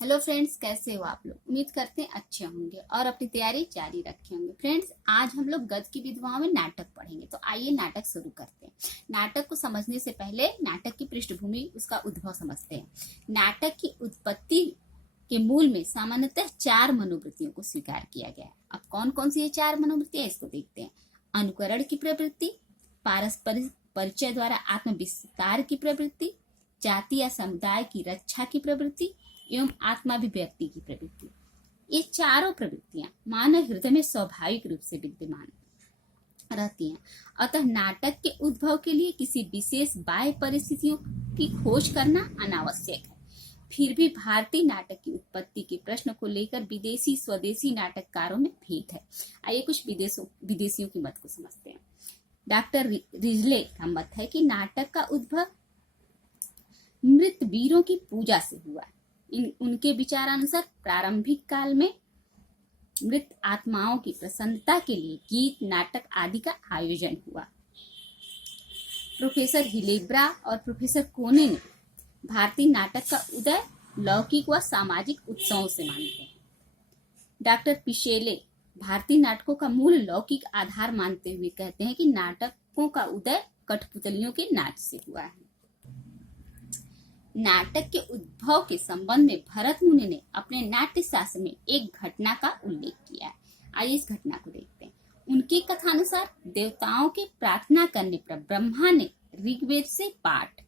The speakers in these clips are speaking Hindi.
हेलो फ्रेंड्स, कैसे हो आप लोग। उम्मीद करते हैं अच्छे होंगे और अपनी तैयारी जारी रखे होंगे। फ्रेंड्स, आज हम लोग गद्य की विधवाओं में नाटक पढ़ेंगे। तो आइए नाटक शुरू करते हैं। नाटक को समझने से पहले नाटक की पृष्ठभूमि, उसका उद्भव समझते हैं। नाटक की उत्पत्ति के मूल में सामान्यतः 4 मनोवृत्तियों को स्वीकार किया गया है। अब कौन कौन सी ये 4 मनोवृत्तियां, इसको देखते हैं। अनुकरण की प्रवृत्ति, पारस्परिक परिचय द्वारा आत्मविस्तार की प्रवृत्ति, जाति या समुदाय की रक्षा की प्रवृत्ति एवं आत्माभिव्यक्ति की प्रवृत्ति। ये चारों प्रवृत्तियां मानव हृदय में स्वाभाविक रूप से विद्यमान रहती हैं। अतः नाटक के उद्भव के लिए किसी विशेष बाह्य परिस्थितियों की खोज करना अनावश्यक है। फिर भी भारतीय नाटक की उत्पत्ति के प्रश्न को लेकर विदेशी स्वदेशी नाटककारों में भेद है। आइए कुछ विदेशियों की मत को समझते हैं। डॉक्टर रिजले का मत है कि नाटक का उद्भव मृत वीरों की पूजा से हुआ है। उनके विचारानुसार प्रारंभिक काल में मृत आत्माओं की प्रसन्नता के लिए गीत, नाटक आदि का आयोजन हुआ। प्रोफेसर हिलेब्रा और प्रोफेसर कोने ने भारतीय नाटक का उदय लौकिक व सामाजिक उत्सवों से मानते हैं। डॉक्टर पिशेले भारतीय नाटकों का मूल लौकिक आधार मानते हुए कहते हैं कि नाटकों का उदय कठपुतलियों के नाच से हुआ है। नाटक के उद्भव के संबंध में भरत मुनि ने अपने नाट्य शास्त्र में एक घटना का उल्लेख किया है। आइए इस घटना को देखते हैं। उनके कथानुसार देवताओं के प्रार्थना करने पर ब्रह्मा ने ऋग्वेद से पाठ,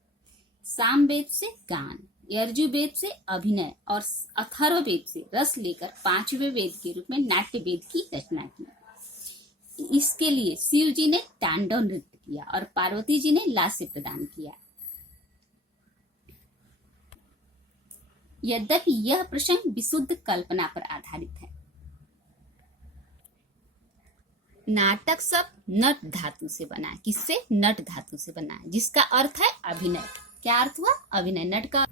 सामवेद से गान, यजुर्वेद से अभिनय और अथर्ववेद से रस लेकर 5वें वेद के रूप में नाट्य वेद की रचना की। इसके लिए शिव जी ने तांडव नृत्य किया और पार्वती जी ने लास्य प्रदान किया। यद्यपि यह प्रसंग विशुद्ध कल्पना पर आधारित है। नाटक शब्द नट धातु से बना है। किससे? नट धातु से बना है, जिसका अर्थ है अभिनय। क्या अर्थ हुआ? अभिनय। नट का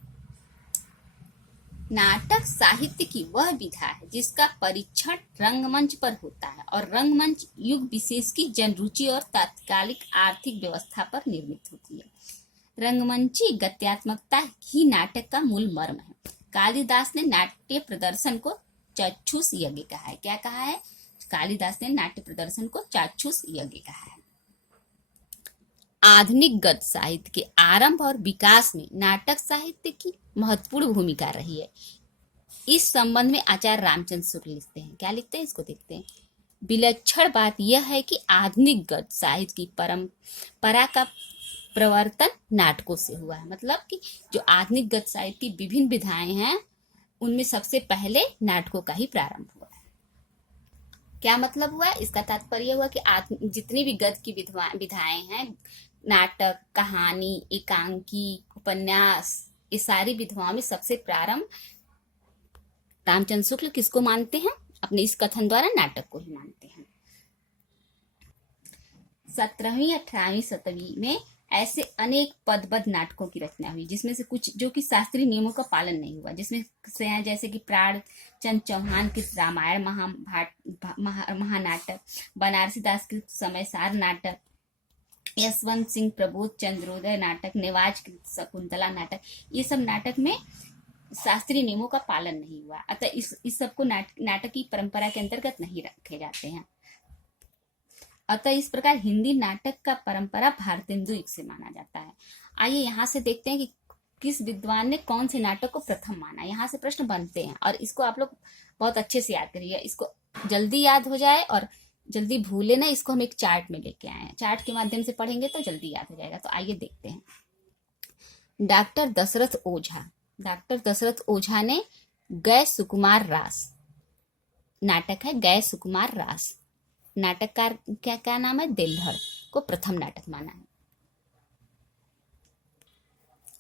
नाटक साहित्य की वह विधा है जिसका परीक्षण रंगमंच पर होता है और रंगमंच युग विशेष की जनरुचि और तात्कालिक आर्थिक व्यवस्था पर निर्मित होती है। रंगमंची गत्यात्मकता ही नाटक का मूल मर्म है। कालिदास ने नाट्य प्रदर्शन को चाक्षुष यज्ञ कहा है। क्या कहा है? कालिदास ने नाट्य प्रदर्शन को चाक्षुष यज्ञ कहा है। आधुनिक गद्य साहित्य के आरंभ और विकास में नाटक साहित्य की महत्वपूर्ण भूमिका रही है। इस संबंध में आचार्य रामचंद्र शुक्ल लिखते हैं। क्या लिखते हैं? इसको देखते हैं। विलक्षण बात यह है कि आधुनिक गद्य साहित्य की परंपरा का प्रवर्तन नाटकों से हुआ है। मतलब कि जो आधुनिक गद्य साहित्य की विभिन्न विधाएं हैं, उनमें सबसे पहले नाटकों का ही प्रारंभ हुआ है। क्या मतलब हुआ? इसका तात्पर्य हुआ कि जितनी भी गद्य की विधाएं हैं, नाटक, कहानी, एकांकी, उपन्यास, ये सारी विधवाओं में सबसे प्रारंभ रामचंद्र शुक्ल किसको मानते हैं? अपने इस कथन द्वारा नाटक को ही मानते हैं। 17वीं 18वीं शताब्दी में ऐसे अनेक पदबद्ध नाटकों की रचना हुई, जिसमें से कुछ जो कि शास्त्रीय नियमों का पालन नहीं हुआ, जिसमें से हैं जैसे कि प्राणचंद चौहान के रामायण महानाटक, बनारसी दास के समयसार नाटक, यशवंत सिंह प्रबोध चंद्रोदय नाटक, नेवाज के शकुंतला नाटक। ये सब नाटक में शास्त्रीय नियमों का पालन नहीं हुआ, अतः इस सबको नाटक की परंपरा के अंतर्गत नहीं रखे जाते हैं। अतः इस प्रकार हिंदी नाटक का परंपरा भारतेंदु युग से माना जाता है। आइए यहाँ से देखते हैं कि किस विद्वान ने कौन से नाटक को प्रथम माना। यहाँ से प्रश्न बनते हैं और इसको आप लोग बहुत अच्छे से याद करिए। इसको जल्दी याद हो जाए और जल्दी भूले ना, इसको हम एक चार्ट में लेके आए हैं। चार्ट के माध्यम से पढ़ेंगे तो जल्दी याद हो जाएगा। तो आइए देखते हैं। डॉक्टर दशरथ ओझा। डॉक्टर दशरथ ओझा ने गए सुकुमार रास, नाटक है गए सुकुमार रास, नाटककार क्या क्या नाम है? देलधड़ को प्रथम नाटक माना है।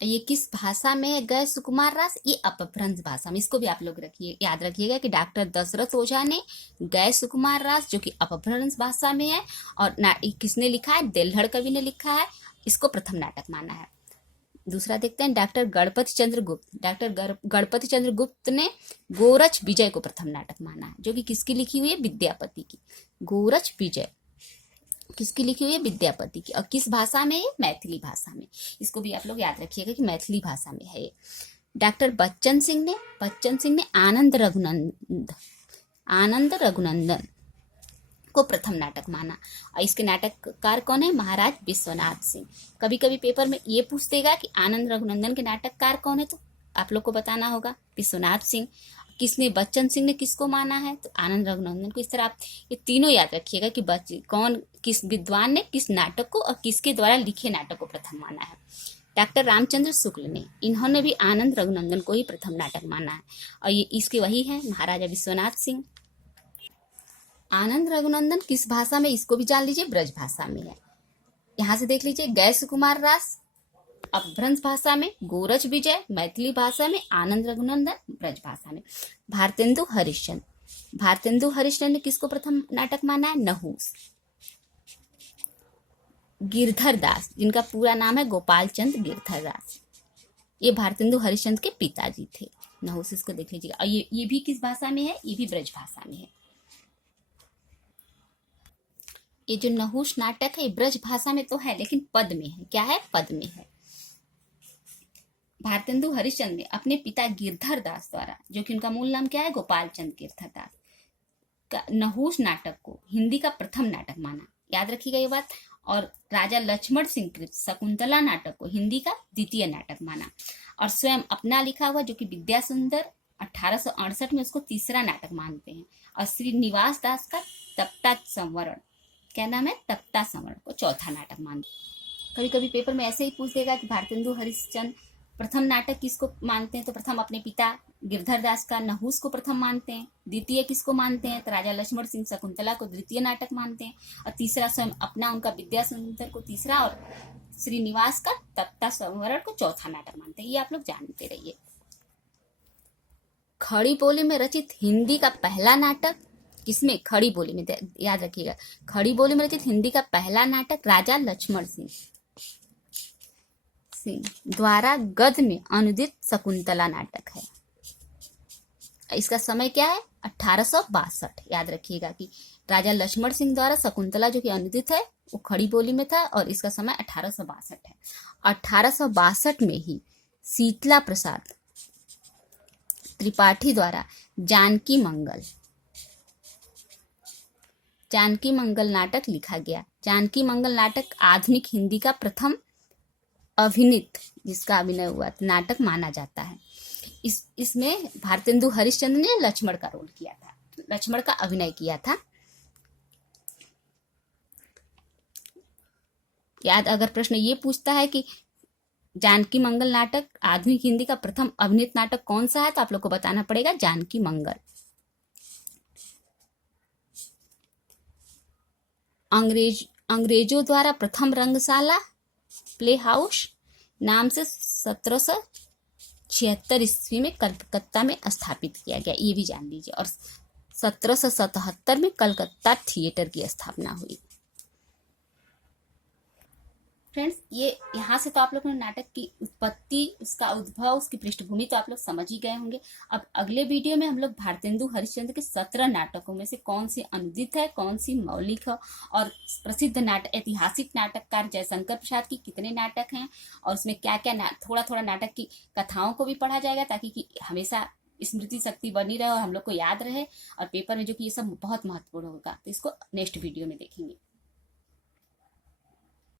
ये किस भाषा में है? गए सुकुमार रास, ये अपभ्रंश भाषा में। इसको भी आप लोग याद रखिएगा कि डॉक्टर दशरथ ओझा ने गए सुकुमार रास, जो कि अपभ्रंश भाषा में है, और किसने लिखा है? देलधड़ कवि ने लिखा है। इसको प्रथम नाटक माना है। दूसरा देखते हैं, डॉक्टर गणपति चंद्र गुप्त। डॉक्टर गणपति चंद्र गुप्त ने गोरच विजय को प्रथम नाटक माना है, जो कि किसकी लिखी हुई है? विद्यापति की। गोरच विजय किसकी लिखी हुई है? विद्यापति की। और किस भाषा में है? मैथिली भाषा में। इसको भी आप लोग याद रखिएगा कि मैथिली भाषा में है। डॉक्टर बच्चन सिंह ने आनंद रघुनंदन को प्रथम नाटक माना। और इसके नाटककार कौन है? महाराज विश्वनाथ सिंह। कभी कभी पेपर में ये पूछ देगा कि आनंद रघुनंदन के नाटककार कौन है, तो आप लोग को बताना होगा विश्वनाथ सिंह। किसने? बच्चन सिंह ने किसको माना है? तो आनंद रघुनंदन को। इस तरह आप ये तीनों याद रखिएगा कि किस विद्वान ने किस नाटक को और किसके द्वारा लिखे नाटक को प्रथम माना है। डॉक्टर रामचंद्र शुक्ल ने, इन्होंने भी आनंद रघुनंदन को ही प्रथम नाटक माना है। और ये इसके वही है महाराजा विश्वनाथ सिंह। आनंद रघुनंदन किस भाषा में? इसको भी जान लीजिए, ब्रज भाषा में है। यहाँ से देख लीजिए, गैस कुमार रास अपभ्रंश भाषा में, गोरज विजय मैथिली भाषा में, आनंद रघुनंदन ब्रज भाषा में। भारतेंदु हरिश्चंद्र ने किसको प्रथम नाटक माना है? नहुस। गिरधर दास, जिनका पूरा नाम है गोपाल चंद गिरधर दास, ये भारतेंदु हरिश्चंद्र के पिताजी थे। नहुस, इसको देख लीजिएगा। और ये भी किस भाषा में है? ये भी ब्रज भाषा में है। ये जो नहुस नाटक है ये ब्रज भाषा में तो है, लेकिन पद में है। क्या है? पद में है। भारतेंदु हरिश्चंद्र ने अपने पिता गिरधर दास द्वारा, जो कि उनका मूल नाम क्या है? गोपाल चंद गिरधर दास, का नहुस नाटक को हिंदी का प्रथम नाटक माना। याद रखिएगा ये बात। और राजा लक्ष्मण सिंह कृत शकुंतला नाटक को हिंदी का द्वितीय नाटक माना। और स्वयं अपना लिखा हुआ, जो कि विद्या सुंदर 1868 में, उसको तीसरा नाटक मानते हैं। और श्रीनिवास दास का तप्ता संवरण, क्या नाम है? तप्ता संवरण को चौथा नाटक मानते हैं। कभी कभी पेपर में ऐसे ही पूछ देगा कि भारतेंदु हरिश्चंद्र प्रथम नाटक किसको मानते हैं? तो प्रथम अपने पिता गिरधर दास का नहुस को प्रथम मानते हैं। द्वितीय किसको मानते हैं? तो राजा लक्ष्मण सिंह शकुंतला को द्वितीय नाटक मानते हैं। और तीसरा स्वयं अपना उनका विद्या सुंदर को तीसरा, और श्रीनिवास का तप्ता संवरण को चौथा नाटक मानते हैं। ये आप लोग जानते रहिए। खड़ी बोली में रचित हिंदी का पहला नाटक किसमें? खड़ी बोली में, याद रखिएगा। खड़ी बोली में रचित हिंदी का पहला नाटक राजा लक्ष्मण सिंह द्वारा गद्य में अनुदित शकुंतला नाटक है। इसका समय क्या है? 1862। याद रखिएगा कि राजा लक्ष्मण सिंह द्वारा शकुंतला जो कि अनुदित है वो खड़ी बोली में था, और इसका समय 1862 है। 1862 में ही शीतला प्रसाद त्रिपाठी द्वारा जानकी मंगल नाटक लिखा गया। जानकी मंगल नाटक आधुनिक हिंदी का प्रथम अभिनीत, जिसका अभिनय हुआ नाटक माना जाता है। इसमें भारतेंदु हरिश्चंद्र ने लक्ष्मण का रोल किया था, लक्ष्मण का अभिनय किया था। याद, अगर प्रश्न ये पूछता है कि जानकी मंगल नाटक आधुनिक हिंदी का प्रथम अभिनीत नाटक कौन सा है, तो आप लोग को बताना पड़ेगा जानकी मंगल। अंग्रेजों द्वारा प्रथम रंगशाला प्ले हाउस नाम से 1776 ईस्वी में कलकत्ता में स्थापित किया गया, ये भी जान लीजिए। और 1777 में कलकत्ता थिएटर की स्थापना हुई। फ्रेंड्स, ये यहाँ से तो आप लोगों ने नाटक की उत्पत्ति, उसका उद्भव, उसकी पृष्ठभूमि तो आप लोग समझ ही गए होंगे। अब अगले वीडियो में हम लोग भारतेंदु हरिश्चंद्र के 17 नाटकों में से कौन सी अनुदित है, कौन सी मौलिक है, और प्रसिद्ध ऐतिहासिक नाटककार जयशंकर प्रसाद की कितने नाटक हैं, और उसमें क्या क्या थोड़ा थोड़ा नाटक की कथाओं को भी पढ़ा जाएगा, ताकि कि हमेशा स्मृति शक्ति बनी रहे और हम लोग को याद रहे, और पेपर में जो कि ये सब बहुत महत्वपूर्ण होगा। तो इसको नेक्स्ट वीडियो में देखेंगे।